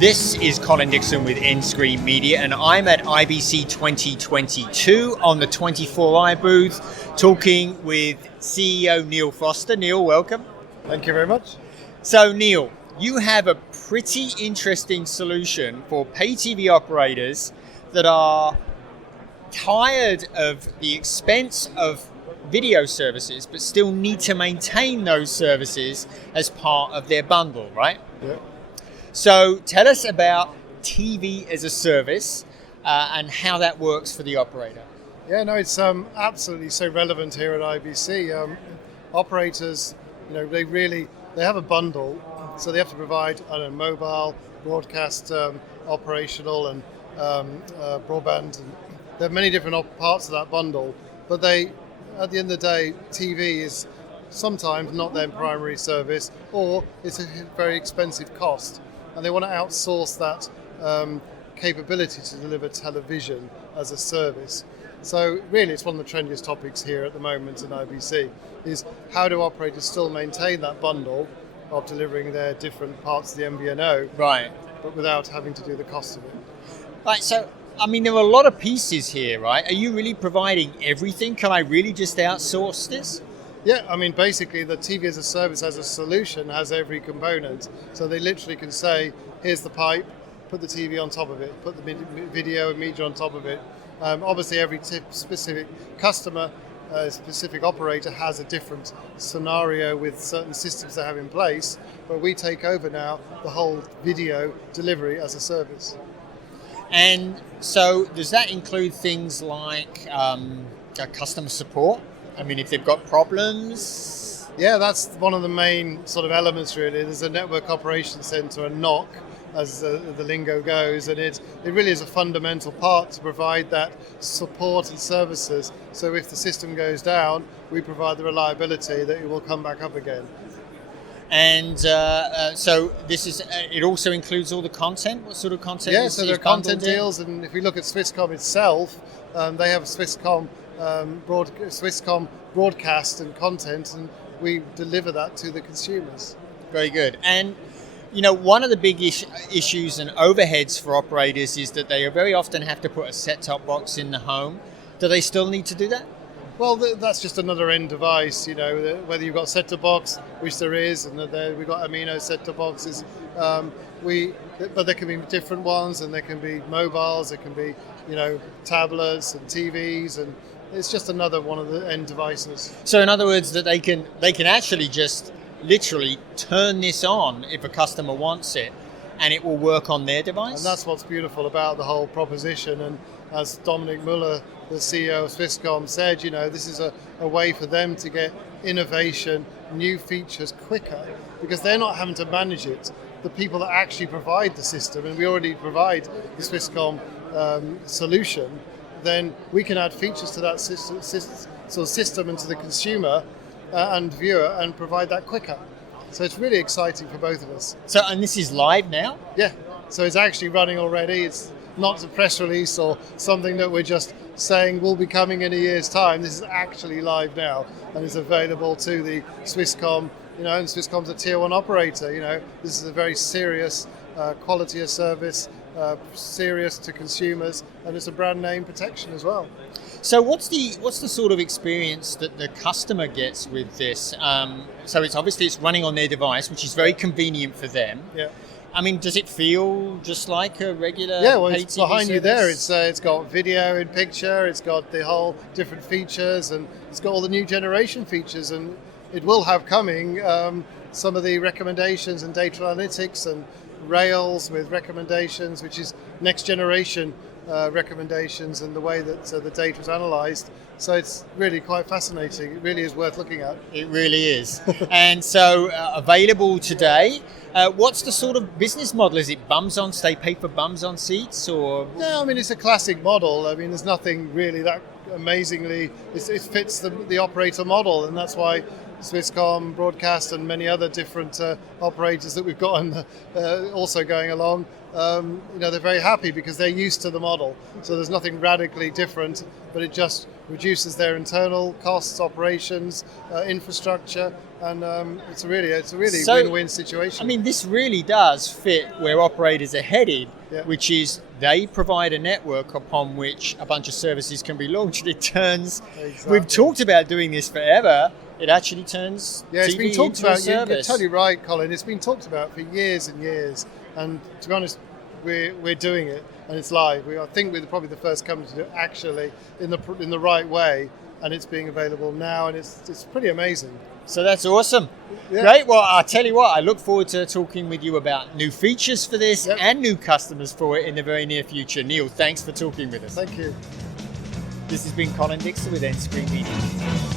This is Colin Dixon with nScreen Media, and I'm at IBC 2022 on the 24i booth talking with CEO Neale Foster. Neale, welcome. Thank you very much. So Neale, you have a pretty interesting solution for pay TV operators that are tired of the expense of video services but still need to maintain those services as part of their bundle, right? Yeah. So tell us about TV as a service and how that works for the operator. Yeah, no, it's absolutely so relevant here at IBC. Operators, they have a bundle, so they have to provide mobile, broadcast, operational, and broadband. And there are many different parts of that bundle, but at the end of the day, TV is sometimes not their primary service, or it's a very expensive cost. And they want to outsource that capability to deliver television as a service. So really it's one of the trendiest topics here at the moment in IBC, is how do operators still maintain that bundle of delivering their different parts of the MVNO, right, but without having to do the cost of it. Right, so there are a lot of pieces here, right? Are you really providing everything? Can I really just outsource this? Yeah, basically the TV as a service, as a solution, has every component. So they literally can say, here's the pipe, put the TV on top of it, put the video and media on top of it. Obviously every specific customer, specific operator has a different scenario with certain systems they have in place, but we take over now the whole video delivery as a service. And so does that include things like customer support? If they've got problems? Yeah, that's one of the main sort of elements really. There's a network operations center, a NOC, as the lingo goes, and it really is a fundamental part to provide that support and services. So if the system goes down, we provide the reliability that it will come back up again. And so it also includes all the content? What sort of content? Yeah, so there are content deals, and if we look at Swisscom itself, they have Swisscom Broadcast and content, and we deliver that to the consumers. Very good. And one of the big issues and overheads for operators is that they very often have to put a set-top box in the home. Do they still need to do that? Well, that's just another end device, whether you've got set-top box, which there is, and we've got Amino set-top boxes. But there can be different ones, and there can be mobiles, there can be, tablets and TVs, and it's just another one of the end devices. So in other words, that they can actually just literally turn this on if a customer wants it, and it will work on their device? And that's what's beautiful about the whole proposition. And as Dominic Muller, the CEO of Swisscom, said, this is a way for them to get innovation, new features quicker, because they're not having to manage it. The people that actually provide the system, and we already provide the Swisscom solution, then we can add features to that system and to the consumer and viewer and provide that quicker. So it's really exciting for both of us. So, and this is live now? Yeah, so it's actually running already. It's not a press release or something that we're just saying will be coming in a year's time. This is actually live now, and it's available to the Swisscom, and Swisscom's a tier 1 operator. This is a very serious quality of service, serious to consumers, and it's a brand name protection as well. So what's the sort of experience that the customer gets with this? So it's running on their device, which is very convenient for them. Yeah. Does it feel just like a regular? Yeah, well, pay it's TV behind service? you there. It's got video in picture. It's got the whole different features, and it's got all the new generation features, and it will have coming some of the recommendations and data analytics and Rails with recommendations, which is next generation recommendations and the way that the data is analysed. So it's really quite fascinating. It really is worth looking at. It really is. And so available today. What's the sort of business model? Is it bums on, they pay for bums on seats, or? No, it's a classic model. There's nothing really that amazingly, it fits the operator model, and that's why Swisscom Broadcast and many other different operators that we've got also going along, they're very happy because they're used to the model. So there's nothing radically different, but it just reduces their internal costs, operations, infrastructure, and it's a really win-win situation. I mean, this really does fit where operators are headed, which is they provide a network upon which a bunch of services can be launched. It turns, we've talked about doing this forever, it actually turns it's TV been talked into a about. You're service. totally right, Colin. It's been talked about for years and years, and to be honest, we're doing it, and it's live. I think we're probably the first company to do it actually in the right way, and it's being available now, and it's pretty amazing. So that's awesome. Yeah. Great. Well, I'll tell you what, I look forward to talking with you about new features for this and new customers for it in the very near future. Neale, thanks for talking with us. Thank you. This has been Colin Dixon with nScreen Media.